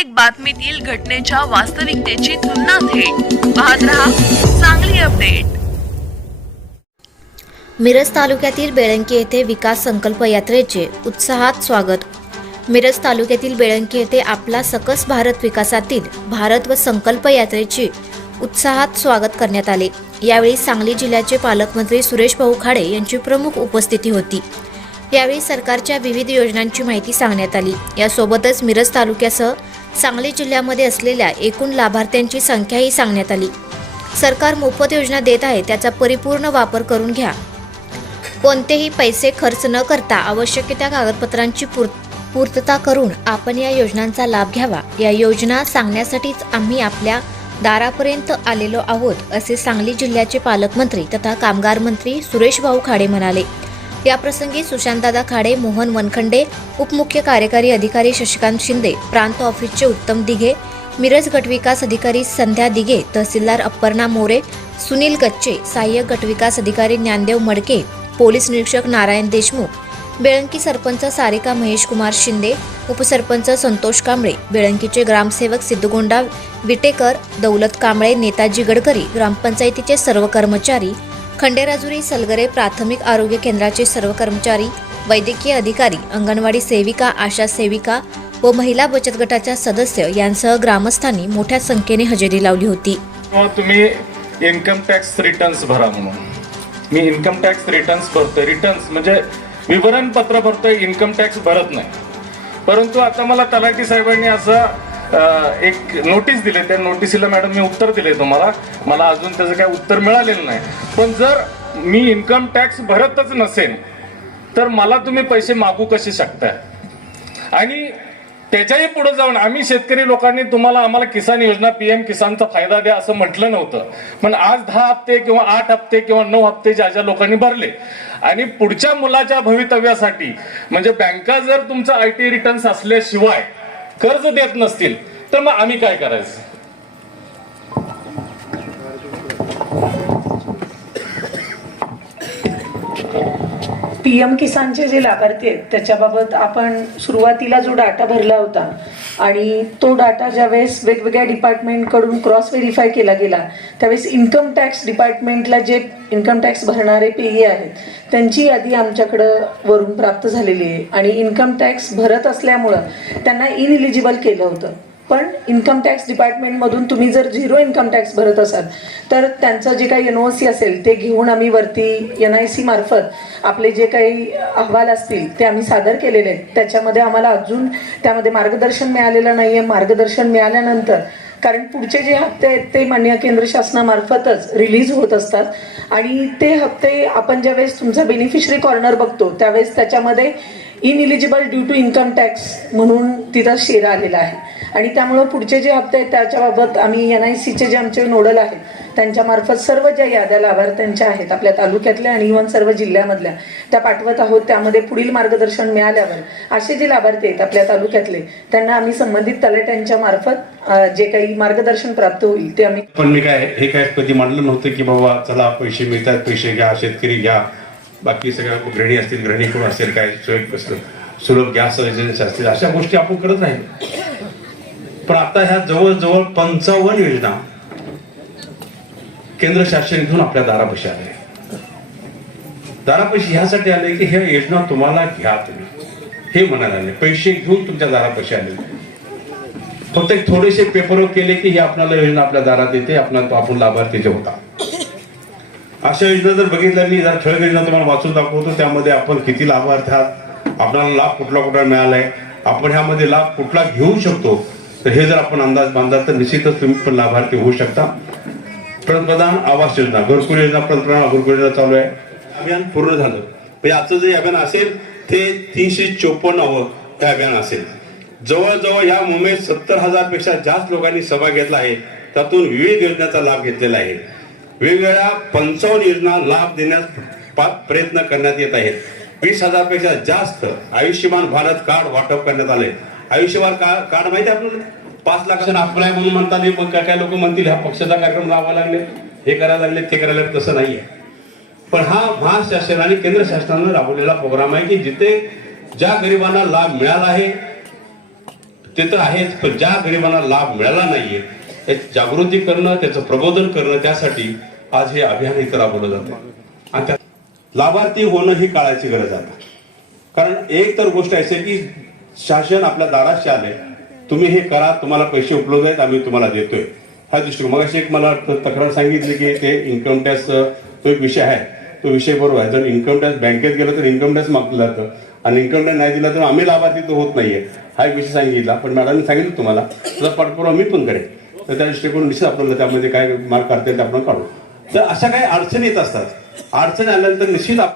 प्रत्येक बातमीतील घटनेच्या वास्तविकतेची तुलना थेट पाहत रहा सांगली अपडेट। मिरज तालुक्यातील बेळंकी येथे विकास संकल्प यात्रेचे उत्साहात स्वागत। मिरज तालुक्यातील बेळंकी येथे आपला सकस भारत विकासातील भारत व संकल्प यात्रेचे उत्साहात स्वागत करण्यात आले। यावेळी सांगली जिल्ह्याचे पालकमंत्री सुरेश भाऊ खाडे यांची प्रमुख उपस्थिती होती। यावेळी सरकारच्या विविध योजनांची माहिती सांगण्यात आली। यासोबतच मिरज तालुक्यासह सांगली जिल्ह्यामध्ये असलेल्या एकूण लाभार्थ्यांची संख्याही सांगण्यात आली। सरकार मोफत योजना देत आहे, त्याचा परिपूर्ण वापर करून घ्या। कोणतेही पैसे खर्च न करता आवश्यक त्या कागदपत्रांची पूर्तता करून आपण या योजनांचा लाभ घ्यावा। या योजना सांगण्यासाठीच आम्ही आपल्या दारापर्यंत आलेलो आहोत, असे सांगली जिल्ह्याचे पालकमंत्री तथा कामगार मंत्री सुरेश भाऊ खाडे म्हणाले। याप्रसंगी सुशांतदादा खाडे, मोहन वनखंडे, उपमुख्य कार्यकारी अधिकारी शशिकांत शिंदे, प्रांत ऑफिसचे उत्तम दिघे, मिरज गटविकास अधिकारी संध्या दिघे, तहसीलदार अपर्णा मोरे, सुनील गच्चे, सहाय्यक गटविकास अधिकारी ज्ञानदेव मडके, पोलीस निरीक्षक नारायण देशमुख, बेळंकी सरपंच सारिका महेश कुमार शिंदे, उपसरपंच संतोष कांबळे, बेळंकीचे ग्रामसेवक सिद्धगोंडा विटेकर, दौलत कांबळे, नेताजी गडकरी, ग्रामपंचायतीचे सर्व कर्मचारी, खंडेराजुरी सलगरे प्राथमिक आरोग्य केंद्राचे सर्व कर्मचारी, वैद्यकीय अधिकारी, अंगणवाडी सेविका, आशा सेविका व महिला बचत गटाच्या सदस्य यांसह ग्रामस्थांनी मोठ्या संख्येने हजेरी लावली होती। तुम्ही इन्कम टॅक्स रिटर्न्स भरा म्हणून मी इन्कम टॅक्स रिटर्न्स भरतोय। रिटर्न्स म्हणजे विवरणपत्र भरतोय, इन्कम टॅक्स भरत नाही। परंतु आता मला तलाठी साहेबांनी असं एक नोटीस दिले, त्या नोटिसीला मॅडम मी उत्तर दिले तुम्हाला, मला अजून त्याचं काही उत्तर मिळालेलं नाही। पण जर मी इन्कम टॅक्स भरतच नसेल तर मला तुम्ही पैसे मागू कसे शकताय? आणि त्याच्याही पुढे जाऊन आम्ही शेतकरी लोकांनी आम्हाला किसान योजना, पीएम किसानचा फायदा द्या असं म्हटलं नव्हतं, पण आज 10 हप्ते किंवा 8 हप्ते किंवा 9 हप्ते ज्या लोकांनी भरले आणि पुढच्या मुलाच्या भवितव्यासाठी, म्हणजे बँका जर तुमचा आयटी रिटर्न्स असल्याशिवाय कर्ज देत नसतील तर मग आम्ही काय करायचं? पीएम किसानचे जे लाभार्थी आहेत त्याच्याबाबत आपण सुरुवातीला जो डाटा भरला होता आणि तो डाटा ज्यावेळेस वेगवेगळ्या डिपार्टमेंटकडून क्रॉस व्हेरीफाय केला गेला त्यावेळेस इन्कम टॅक्स डिपार्टमेंटला जे इन्कम टॅक्स भरणारे पेये आहेत त्यांची यादी आमच्याकडं वरून प्राप्त झालेली आहे आणि इन्कम टॅक्स भरत असल्यामुळं त्यांना इनएलिजिबल केलं होतं। पण इन्कम टॅक्स डिपार्टमेंटमधून तुम्ही जर 0 इन्कम टॅक्स भरत असाल तर त्यांचं जे काही NOC असेल ते घेऊन आम्ही वरती NIC मार्फत आपले जे काही अहवाल असतील ते आम्ही सादर केलेले आहेत। त्याच्यामध्ये आम्हाला अजून त्यामध्ये मार्गदर्शन मिळालेलं नाही आहे। मार्गदर्शन मिळाल्यानंतर, कारण पुढचे जे हप्ते आहेत ते माननीय केंद्र शासनामार्फतच रिलीज होत असतात आणि ते हप्ते आपण ज्यावेळेस तुमचा बेनिफिशरी कॉर्नर बघतो त्यावेळेस त्याच्यामध्ये ineligible due to income tax म्हणून तिथं शेरा आलेला आहे आणि त्यामुळे पुढचे जे हप्ते आहेत त्याच्याबाबत आम्ही NICचे जे आमचे नोडल आहेत त्यांच्यामार्फत सर्व ज्या याद्या लाभार्थ्यांच्या आहेत आपल्या तालुक्यातल्या आणि इव्हन सर्व जिल्ह्यामधल्या त्या पाठवत आहोत। त्यामध्ये पुढील मार्गदर्शन मिळाल्यावर असे जे लाभार्थी आहेत आपल्या तालुक्यातले त्यांना आम्ही संबंधित तलाट्यांच्या मार्फत जे काही मार्गदर्शन प्राप्त होईल ते आम्ही पण मी हे काय कधी म्हणलं नव्हतं की बाबा चला पैसे मिळतात, पैसे घ्या, शेतकरी घ्या, बाकी सगळ्या गृहिणी असतील, गृहिणीकडून असेल काय सुलभ गॅस एजन्सी असतील, अशा गोष्टी आपण करत राहिलो। पण आता ह्या जवळजवळ 55 योजना केंद्र शासन घेऊन आपल्या दारापाशी आले। दारापाशी ह्यासाठी आले की ह्या योजना तुम्हाला घ्या, तुम्ही हे म्हणायला आले, पैसे घेऊन तुमच्या दारापाशी आले। फक्त एक थोडेसे पेपर केले की हे आपल्याला योजना आपल्या दारात येते, आपण लाभार्थीचे होता। अशा योजना जर बघितल्या, मी जर ठळक योजना तुम्हाला वाचून दाखवतो, त्यामध्ये आपण किती लाभार्थी आहात, आपल्याला लाभ कुठला मिळालाय, आपण ह्यामध्ये लाभ कुठला घेऊ शकतो, तर हे जर आपण अंदाज बांधला तर निश्चितच तुम्ही पण लाभार्थी होऊ शकता। पंतप्रधान आवास योजना, घरकुल योजना, पंतप्रधान घरकुल योजना चालू आहे, अभियान पूर्ण झालं। म्हणजे आजचं जे अभियान असेल ते 354वे हे अभियान असेल। जवळजवळ या मोहिमेत 70,000 पेक्षा जास्त लोकांनी सहभाग घेतला आहे। त्यातून विविध योजनांचा लाभ घेतलेला आहे। वेगवेगळ्या 55 योजना लाभ देण्यास प्रयत्न करण्यात येत आहेत। 20,000 पेक्षा जास्त आयुष्यमान भारत कार्ड वाटप करण्यात आले। आयुष्यमान कार्ड माहिती आहे आपल्याला, 5 लाखांना अप्लाय म्हणून म्हणतात। मग काय लोक म्हणतील हा पक्षाचा कार्यक्रम लावा लागले, हे करायला लागले, ते करायला लागले, तसं नाहीये। पण हा महाशासन आणि केंद्र शासनाने राबवलेला प्रोग्राम आहे की जिथे ज्या गरिबांना लाभ मिळाला आहे ते तर आहेच, पण ज्या गरिबांना लाभ मिळाला नाहीये त्याची जागृती करणं, त्याचं प्रबोधन करणं, त्यासाठी आज हे अभियान इथं राबवलं जातं. आणि त्या लाभार्थी होणं ही काळाची गरज आहे. कारण एक तर गोष्ट अशी आहे की शासन आपल्या दाराशी आले, तुम्ही हे करा, तुम्हाला पैसे उपलब्ध आहेत, आम्ही तुम्हाला देतोय, हा दृष्टिकोन. मग एक मला तक्रार सांगितली की ते इन्कम टॅक्स तो एक विषय आहे, तो विषय बरोबर आहे. जर इन्कम टॅक्स बँकेत गेलं तर इन्कम टॅक्स मागलं जातं आणि इन्कम टॅक्स नाही दिला तर आम्ही लाभार्थी तो होत नाहीये, हा एक विषय सांगितला. पण मॅडमने सांगितलं तुम्हाला त्याचा पाठपुरावा मी पण करेन. तर त्या दृष्टिकोन निश्चित आपल्याला त्यामध्ये काय मार्ग काढता येईल ते आपण काढू. तर अशा काही अडचणी येत असतात. अडचणी आल्यानंतर निश्चित